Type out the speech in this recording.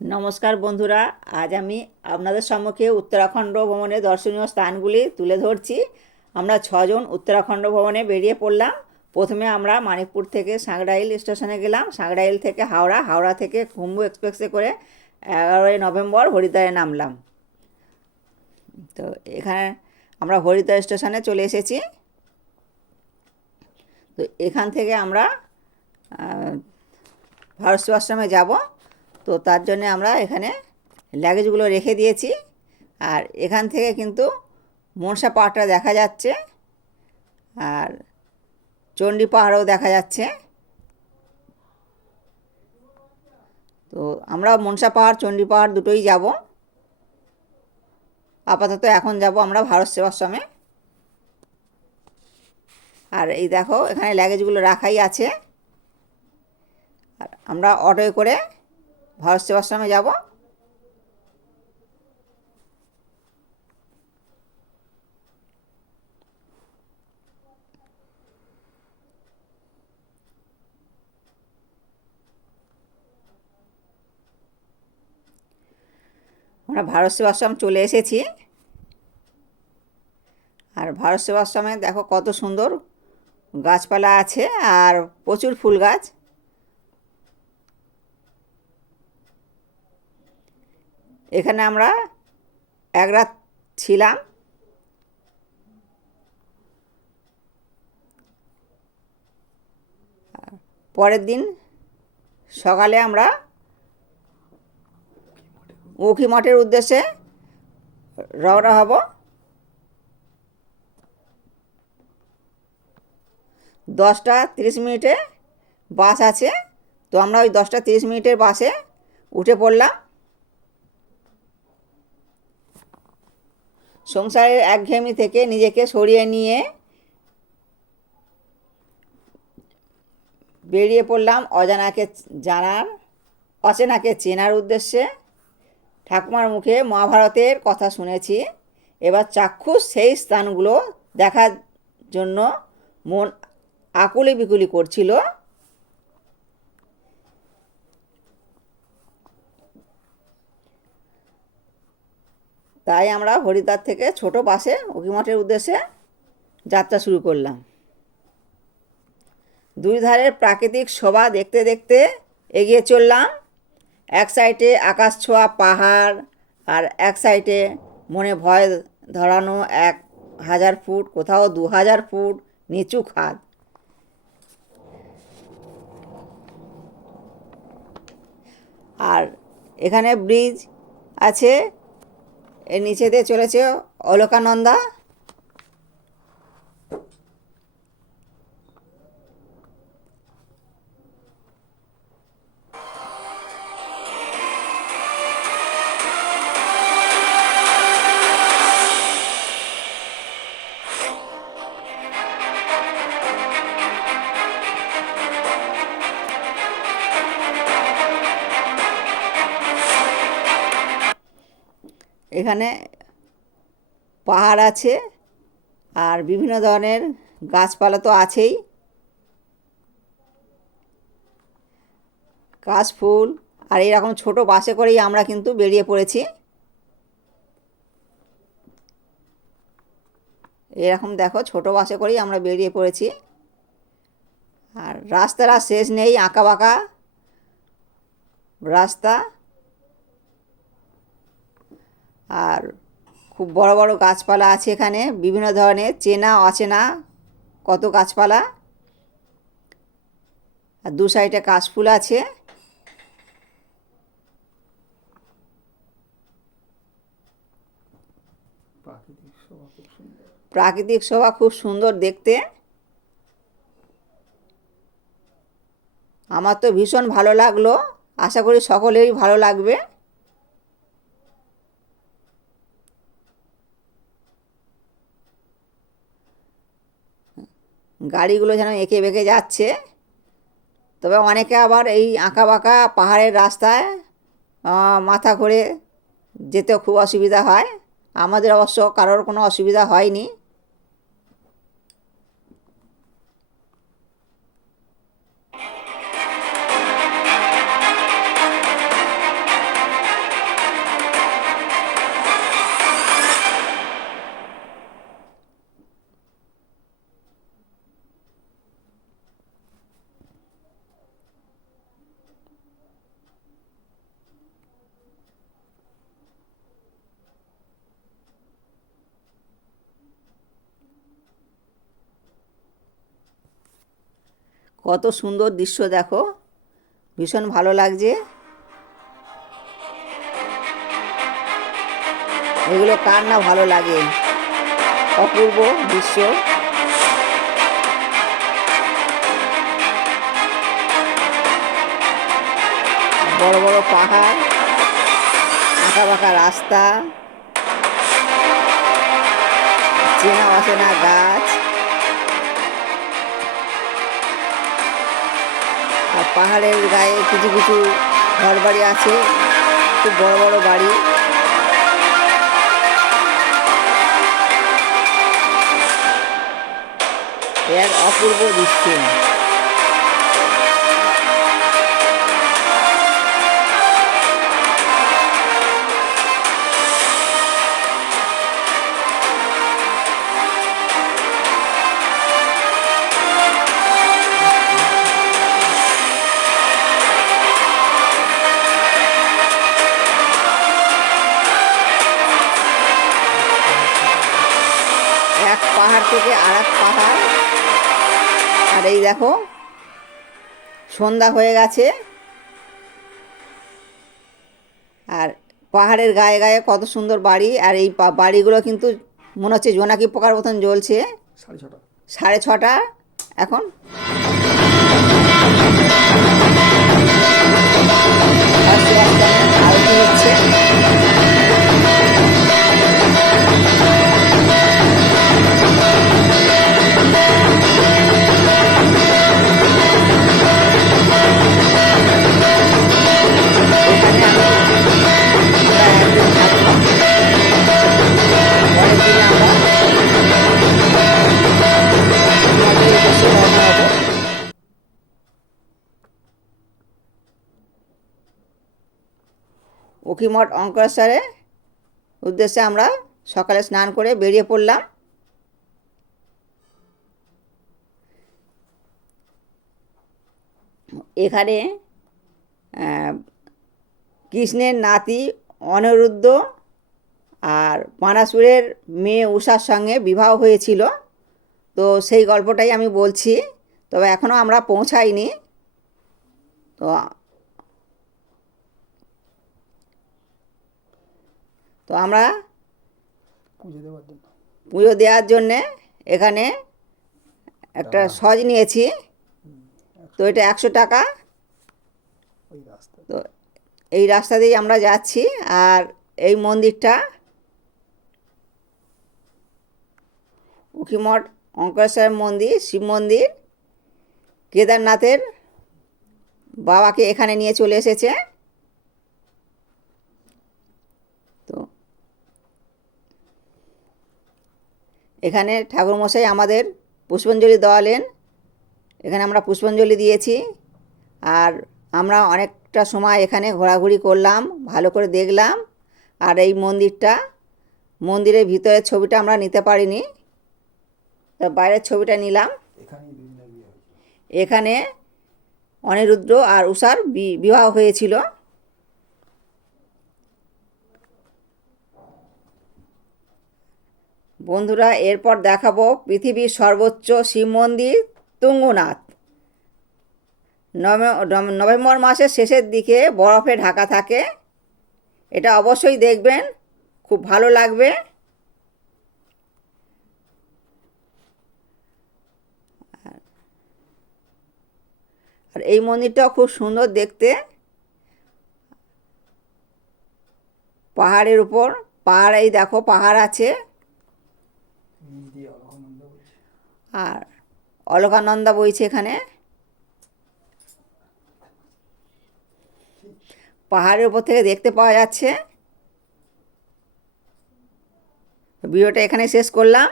নমস্কার বন্ধুরা, আজ আমি আপনাদের সম্মুখে উত্তরাখণ্ড ভ্রমণে দর্শনীয় স্থানগুলি তুলে ধরছি। আমরা ছজন উত্তরাখণ্ড ভ্রমণে বেরিয়ে পড়লাম। প্রথমে আমরা মানিকপুর থেকে সাঁকড়াইল স্টেশনে গেলাম। সাঁকড়াইল থেকে হাওড়া হাওড়া থেকে কুম্ভু এক্সপ্রেসে করে এগারোই নভেম্বর হরিদ্বারে নামলাম। তো এখানে আমরা হরিদ্বার স্টেশনে চলে এসেছি। তো এখান থেকে আমরা ভারত সেবাশ্রমে যাব। তো তার জন্য আমরা এখানে লাগেজগুলো রেখে দিয়েছি। আর এখান থেকে কিন্তু মনসা পাহাড়টা দেখা যাচ্ছে। আর চণ্ডী পাহাড়ও দেখা যাচ্ছে। তো আমরা মনসা পাহাড়, চণ্ডী পাহাড় দুটোই যাব। আপাতত এখন যাব আমরা ভারত সেবাশ্রমে। আর এই দেখো, এখানে লাগেজগুলো রাখাই আছে। আর আমরা অটোয় করে ভারত সেবাশ্রমে যাব। আমরা ভারত সেবাশ্রম চলে এসেছি। আর ভারত সেবাশ্রমে দেখো কত সুন্দর গাছপালা আছে, আর প্রচুর ফুল গাছ। এখানে আমরা এক রাত ছিলাম। পরের দিন সকালে আমরা উখি মঠের উদ্দেশ্যে রওনা হব। দশটা তিরিশ মিনিটে বাস আছে। তো আমরা ওই দশটা তিরিশ মিনিটের বাসে উঠে পড়লাম। সংসারের একঘেয়েমি থেকে নিজেকে সরিয়ে নিয়ে বেরিয়ে পড়লাম অজানাকে জানার, অচেনাকে চেনার উদ্দেশ্যে। ঠাকুমার মুখে মহাভারতের কথা শুনেছি। এবার চাক্ষুষ সেই স্থানগুলো দেখার জন্য মন আকুলি বিকুলি করছিল। তাই আমরা হরিদ্বার থেকে ছোট বাসে অকিমঠের উদ্দেশ্যে যাত্রা শুরু করলাম। দুই ধারের প্রাকৃতিক শোভা দেখতে দেখতে এগিয়ে চললাম। এক সাইডে আকাশ ছোঁয়া পাহাড় আর এক সাইডে মনে ভয় ধরানো এক হাজার ফুট, কোথাও দু হাজার ফুট নিচু খাদ। আর এখানে ব্রিজ আছে। এর নিচে দিয়ে চলেছে অলকানন্দা। এখানে পাহাড় আছে আর বিভিন্ন ধরনের গাছপালা তো আছেই। কাশফুল আর এরকম ছোট বাসে করেই আমরা কিন্তু বেরিয়ে পড়েছি। এরকম দেখো ছোট বাসে করেই আমরা বেরিয়ে পড়েছি। আর রাস্তার আর শেষ নেই আঁকা বাঁকা রাস্তা। আর খুব বড় বড় গাছপালা আছে এখানে বিভিন্ন ধরনের চেনা অচেনা কত গাছপালা। আর দু সাইডে কাশফুল আছে। প্রাকৃতিক শোভা খুব সুন্দর দেখতে। আমার তো ভীষণ ভালো লাগল। আশা করি সকলেরই ভালো লাগবে। গাড়িগুলো যেন এঁকে বেঁকে যাচ্ছে। তবে অনেকে আবার এই আঁকা বাঁকা পাহাড়ের রাস্তায় মাথা ঘুরে যেতে খুব অসুবিধা হয়। আমাদের অবশ্য কারোর কোনো অসুবিধা হয়নি। কত সুন্দর দৃশ্য দেখো। ভীষণ ভালো লাগছে। এগুলো কার না ভালো লাগে? অপূর্ব দৃশ্য। বড় বড় পাহাড় আঁকা বাঁকা রাস্তা, চেনা অচেনা গাছ। পাহাড়ের গায়ে কিছু কিছু ঘর বাড়ি আছে খুব বড় বড় বাড়ি। এক অপূর্ব দৃশ্য। আর এক পাহাড় আর এই দেখো সন্ধ্যা হয়ে গেছে। আর পাহাড়ের গায়ে গায়ে কত সুন্দর বাড়ি আর এই বাড়িগুলো কিন্তু মনে হচ্ছে জোনাকি পোকার মতন জ্বলছে। সাড়ে ছটা। সাড়ে ছটা এখন। আস্তে আস্তে আরতি হচ্ছে উকিমঠ অঙ্করেশ্বরে উদ্দেশ্যে আমরা সকালে স্নান করে বেরিয়ে পড়লাম। এখানে কৃষ্ণের নাতি অনিরুদ্ধ আর পানাসুরের মেয়ে উষার সঙ্গে বিবাহ হয়েছিল। তো সেই গল্পটাই আমি বলছি, তবে এখনও আমরা পৌঁছাইনি। তো তো আমরা পুজো দেওয়ার জন্য। পুজো দেওয়ার জন্যে এখানে একটা সজ নিয়েছি। তো এটা একশো টাকা। তো এই রাস্তা দিয়ে আমরা যাচ্ছি আর এই মন্দিরটা উখিমঠ অঙ্করেশ্বর মন্দির শিব মন্দির কেদারনাথের বাবাকে এখানে নিয়ে চলে এসেছে। এখানে ঠাকুরমশাই আমাদের পুষ্পাঞ্জলি দেওয়ালেন। এখানে আমরা পুষ্পাঞ্জলি দিয়েছি। আর আমরা অনেকটা সময় এখানে ঘোরাঘুরি করলাম ভালো করে দেখলাম। আর এই মন্দিরটা মন্দিরের ভিতরের ছবিটা আমরা নিতে পারিনি। বাইরের ছবিটা নিলাম। এখানে অনিরুদ্র আর উষার বি- বিবাহ হয়েছিল। বন্ধুরা, এরপর দেখাবো পৃথিবীর সর্বোচ্চ শিব মন্দির তুঙ্গনাথ নভে- নভেম্বর মাসের শেষের দিকে বরফে ঢাকা থাকে। এটা অবশ্যই দেখবেন, খুব ভালো লাগবে। আর এই মন্দিরটাও খুব সুন্দর দেখতে। পাহাড়ের উপর পাহাড়, এই দেখো, পাহাড় আছে নিচ দিয়ে অলকানন্দ বলছে আর অলকানন্দা বইছে এখানে। পাহাড়ের উপর থেকে দেখতে পাওয়া যাচ্ছে। ভিডিওটা এখানে শেষ করলাম।